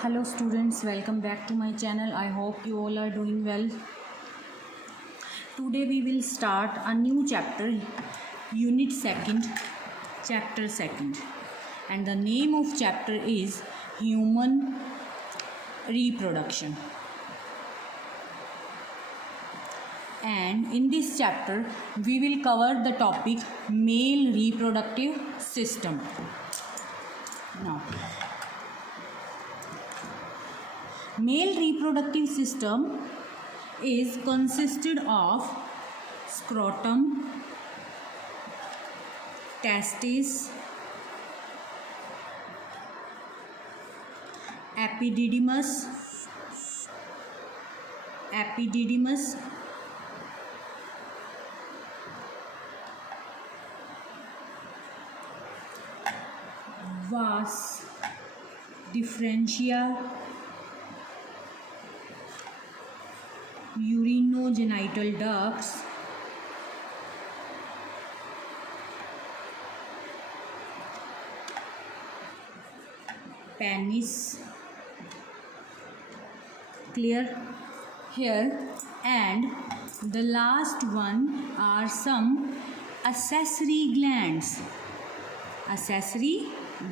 Hello students, welcome back to my channel. I hope you all are doing well. Today we will start a new chapter, unit 2nd, chapter 2nd, and the name of chapter is human reproduction. And in this chapter we will cover the topic male reproductive system. Now, male reproductive system is consisted of scrotum, testes, epididymis, vas differentia, urinogenital ducts, penis. Clear here? And the last one are some accessory glands. Accessory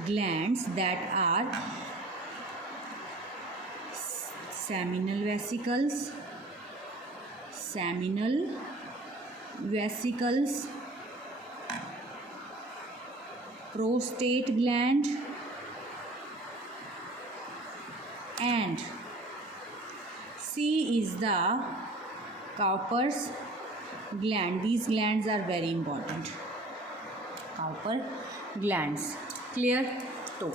glands that are seminal vesicles, prostate gland, and C is the Cowper's gland. These glands are very important. Cowper glands. Clear? तो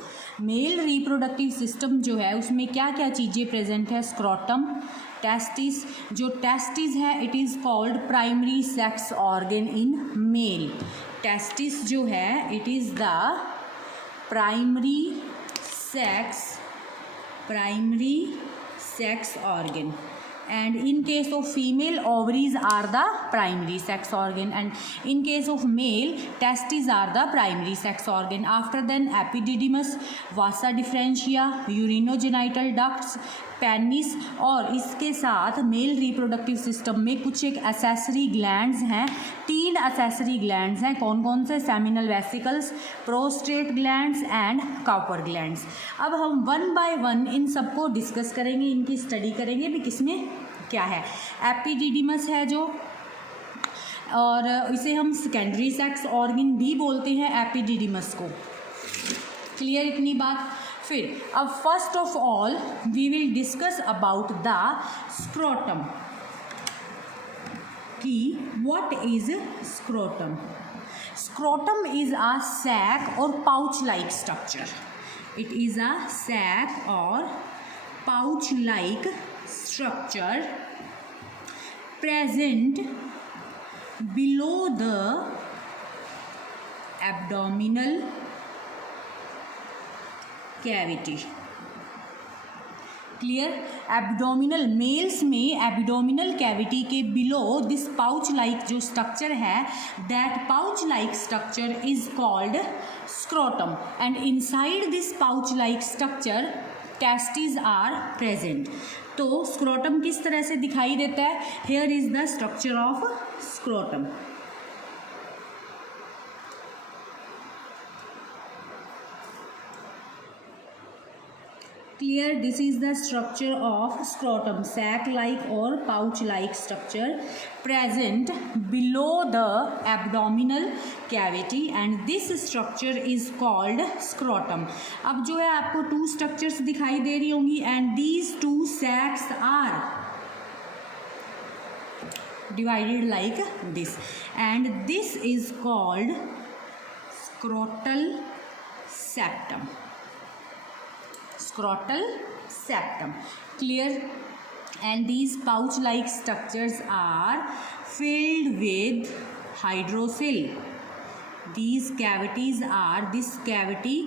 male reproductive system जो है उसमें क्या क्या चीज़ें present है? Scrotum, testis. जो testis है it is called primary sex organ in male. Testis जो है it is the primary sex organ, and in case of female ovaries are the primary sex organ, and in case of male testes are the primary sex organ. After then epididymis, vasa differentia, urinogenital ducts, penis. और इसके साथ mail reproductive system में कुछ एक accessory glands हैं. 3 accessory glands हैं. कौन कौन से? Seminal vesicles, prostate glands and Cowper glands. अब हम 1 बाय 1 इन सबको डिस्कस करेंगे, इनकी स्टडी करेंगे भी किसमें क्या है. एपिडिडिमस है जो, और इसे हम सेकेंडरी सेक्स ऑर्गन भी बोलते हैं एपिडिडिमस को. क्लियर इतनी बात? फिर अब first of all we will discuss about the scrotum कि what is scrotum. Scrotum is a sac और pouch like structure. It is a sac और pouch like structure present below the abdominal cavity. Clear? Abdominal males में abdominal cavity के below this pouch like जो structure है, that pouch like structure is called scrotum, and inside this pouch like structure testis are present. तो scrotum किस तरह से दिखाई देता है? Here is the structure of scrotum. Clear? This is the structure of scrotum, sac like or pouch like structure present below the abdominal cavity, and this structure is called scrotum. अब जो है आपको 2 structures दिखाई दे रही होंगी, and these 2 sacs are divided like this, and this is called scrotal septum. Scrotal septum. Clear? And these pouch like structures are filled with hydrocele. These cavities are this cavity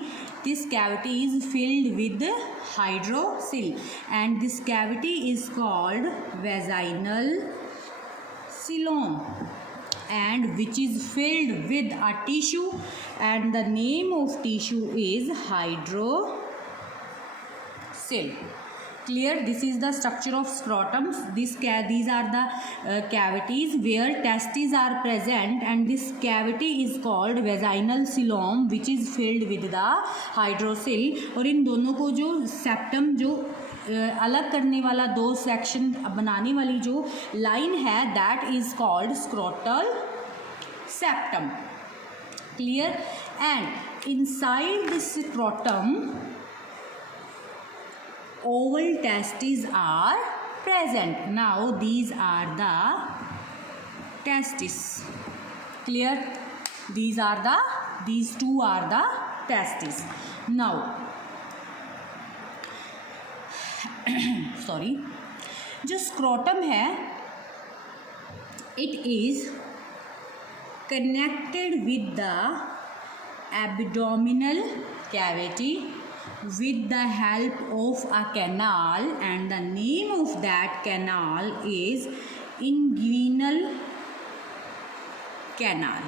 is filled with hydrocele, and this cavity is called vaginal coelom, and which is filled with a tissue, and the name of tissue is hydrocele. cell. Clear? This is the structure of scrotum. These are the cavities where testes are present, and this cavity is called vaginal coelom, which is filled with the hydrocele. और इन दोनों को जो septum जो अलग करने वाला दो section बनाने वाली जो लाइन है, that is called scrotal septum. Clear? And inside this scrotum oval testes are present. Now these are the testes. Clear? These two are the testes. Now sorry, जो scrotum है, it is connected with the abdominal cavity with the help of a canal, and the name of that canal is inguinal canal.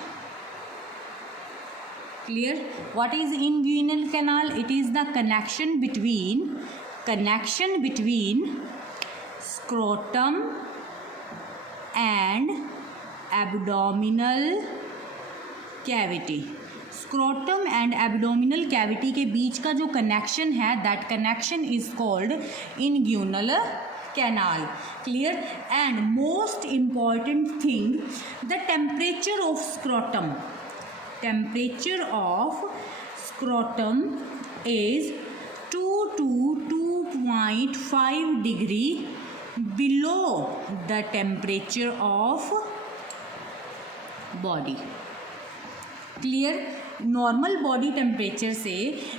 Clear? What is inguinal canal? It is the connection between scrotum and abdominal cavity. Scrotum and abdominal cavity के बीच का जो connection है, that connection is called inguinal canal. Clear? And most important thing, the temperature of scrotum. Temperature of scrotum is 2 to 2.5 degree below the temperature of body. Clear? Normal body temperature से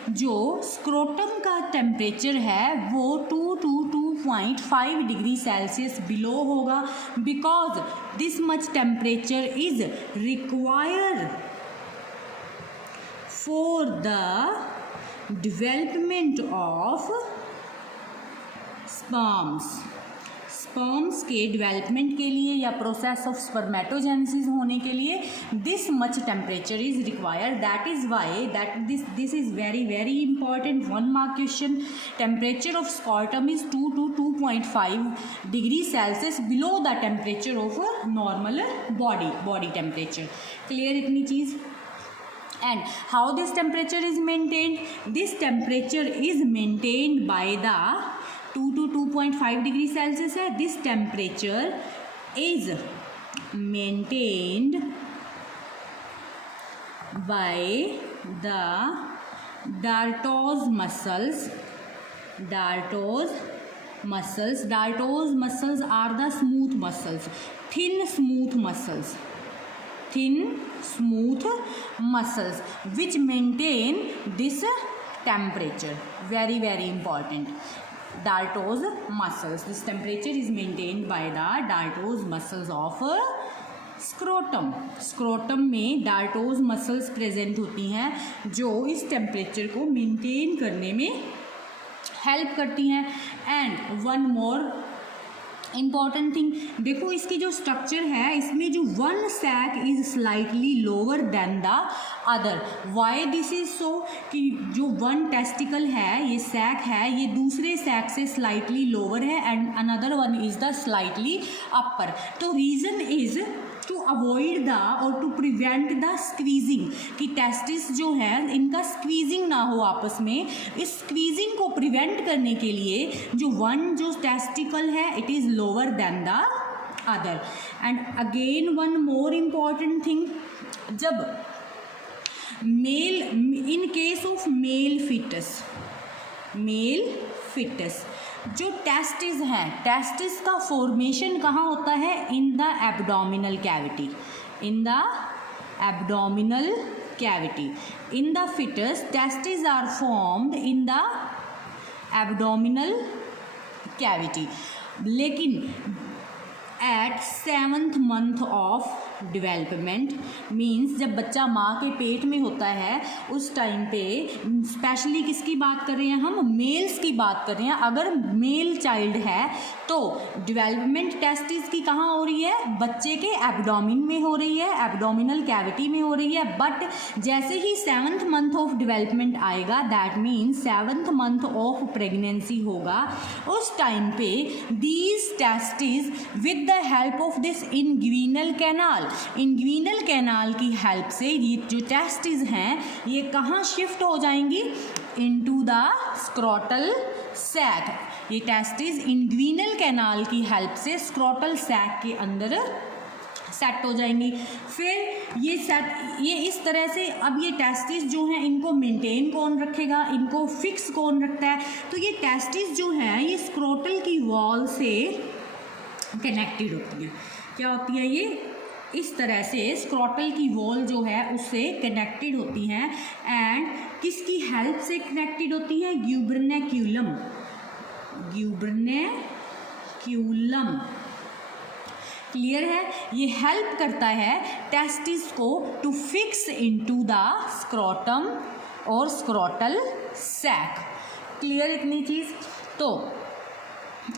जो scrotum का temperature है वो 2 to 2.5 degree Celsius below होगा, because this much temperature is required for the development of sperms. Sperms के development के लिए या प्रोसेस ऑफ स्पर्मेटोजेनेसिस होने के लिए this much temperature is required. That is why that this is very very important 1 mark question. Temperature of scrotum is 2 to 2.5 degree Celsius below the temperature of normal body temperature. Clear इतनी चीज़? And how this temperature is maintained? This temperature is maintained by the 2 to 2.5 degree Celsius है. This temperature is maintained by the dartos muscles. Dartos muscles are the smooth muscles, thin smooth muscles which maintain this temperature. Very very important. Dartos muscles. This temperature is maintained by the dartos muscles of scrotum. Scrotum में डार्टोज muscles present होती हैं जो इस temperature को maintain करने में help करती हैं. And one more important thing, देखो इसकी जो स्ट्रक्चर है, इसमें जो one sac is slightly lower than the other. Why this is so? कि जो वन टेस्टिकल है, ये सैक है, ये दूसरे सैक से स्लाइटली लोअर है and another one is the slightly upper. तो reason is to avoid the और टू प्रिवेंट द स्क्वीजिंग, कि टेस्टिस जो है इनका स्क्वीजिंग ना हो आपस में. इस स्क्वीजिंग को प्रिवेंट करने के लिए जो टेस्टिकल है it is lower than the other. And again one more important thing, जब male in case of male foetus जो टेस्टिस हैं, टेस्टिस का फॉर्मेशन कहाँ होता है? In the abdominal cavity. In the abdominal cavity. In the foetus testis are formed in the abdominal cavity. लेकिन at 7th month of development, means जब बच्चा माँ के पेट में होता है उस टाइम पे, स्पेशली किसकी बात कर रहे हैं हम, मेल्स की बात कर रहे हैं। अगर मेल चाइल्ड है तो डेवलपमेंट टेस्टिस की कहाँ हो रही है, बच्चे के एब्डोमिन में हो रही है, एब्डोमिनल कैविटी में हो रही है। बट जैसे ही 7th month ऑफ डेवलपमेंट आएगा, that means 7th month of pregnancy होगा, उस टाइम पे these testis with the help of this inguinal canal, inguinal canal की हेल्प से ये जो टेस्टिस हैं ये कहाँ शिफ्ट हो जाएंगी, इनटू द स्क्रोटल सैक। ये टेस्टिस इंग्विनल कैनाल की हेल्प से स्क्रोटल सैक के अंदर सेट हो जाएंगी। फिर ये इस तरह से, अब ये टेस्टिस जो हैं इनको मेंटेन कौन रखेगा, इनको फिक्स कौन रखता है, तो ये टेस्टिस जो हैं ये स्क्रोटल की वॉल से कनेक्टेड होती है। क्या होती है ये, इस तरह से स्क्रोटल की वॉल जो है उससे कनेक्टेड होती हैं। एंड किसकी हेल्प से कनेक्टेड होती है, ग्यूबरनेक्यूलम, ग्यूबरनेक्यूलम। क्लियर है, ये हेल्प करता है टेस्टिस को to fix into the scrotum और स्क्रोटल सैक। क्लियर इतनी चीज़। तो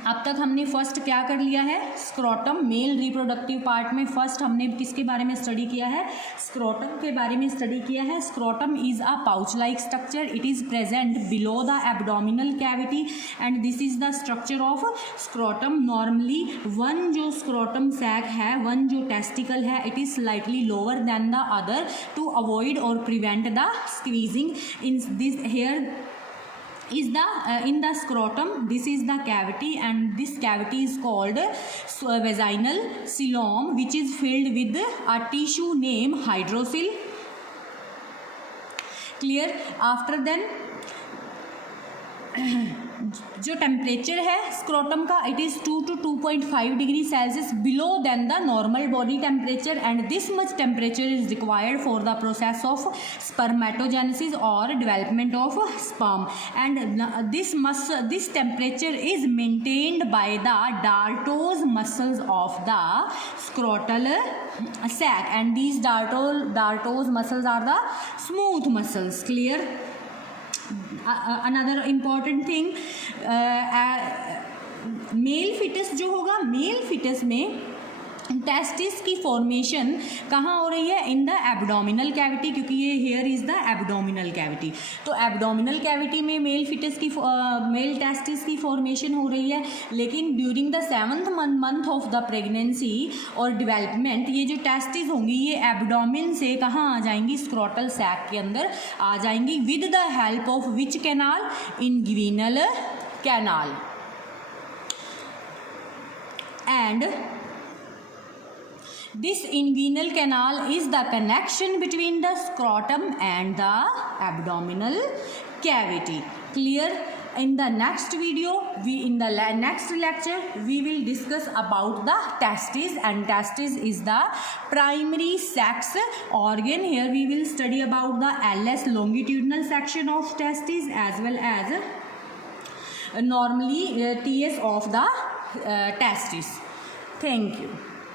अब तक हमने फर्स्ट क्या कर लिया है, स्क्रोटम, मेल रिप्रोडक्टिव पार्ट में फर्स्ट हमने किसके बारे में स्टडी किया है, स्क्रोटम के बारे में स्टडी किया है। Scrotum is a pouch like structure, it is present below the abdominal cavity and this is the structure of scrotum. Normally one जो स्क्रोटम सैक है, वन जो टेस्टिकल है, it is slightly lower than the other to avoid और prevent the squeezing in this hair is the in the scrotum. This is the cavity and this cavity is called vaginal coelom, which is filled with a tissue named hydrocele. Clear. After then जो temperature है scrotum का, it is 2 to 2.5 degree Celsius below than the normal body temperature and this much temperature is required for the process of spermatogenesis और development of sperm and this temperature is maintained by the dartos muscles of the scrotal sac and these dartos muscles are the smooth muscles. Clear. Another important thing, male foetus जो होगा, male foetus में testis की formation कहाँ हो रही है, in the abdominal cavity, क्योंकि ये here is the abdominal cavity. तो एब्डोमिनल कैविटी में मेल फिटस की मेल टेस्टिस की फॉर्मेशन हो रही है, लेकिन during the 7th month of the pregnancy और डेवलपमेंट ये जो टेस्टिस होंगी ये एब्डोमिन से कहाँ आ जाएंगी, स्क्रोटल सैक के अंदर आ जाएंगी with the help of which canal, inguinal canal. And this inguinal canal is the connection between the scrotum and the abdominal cavity. Clear. In the next video, in the next lecture, we will discuss about the testis, and testis is the primary sex organ. Here we will study about the LS longitudinal section of testis as well as normally TS of the testis. Thank you.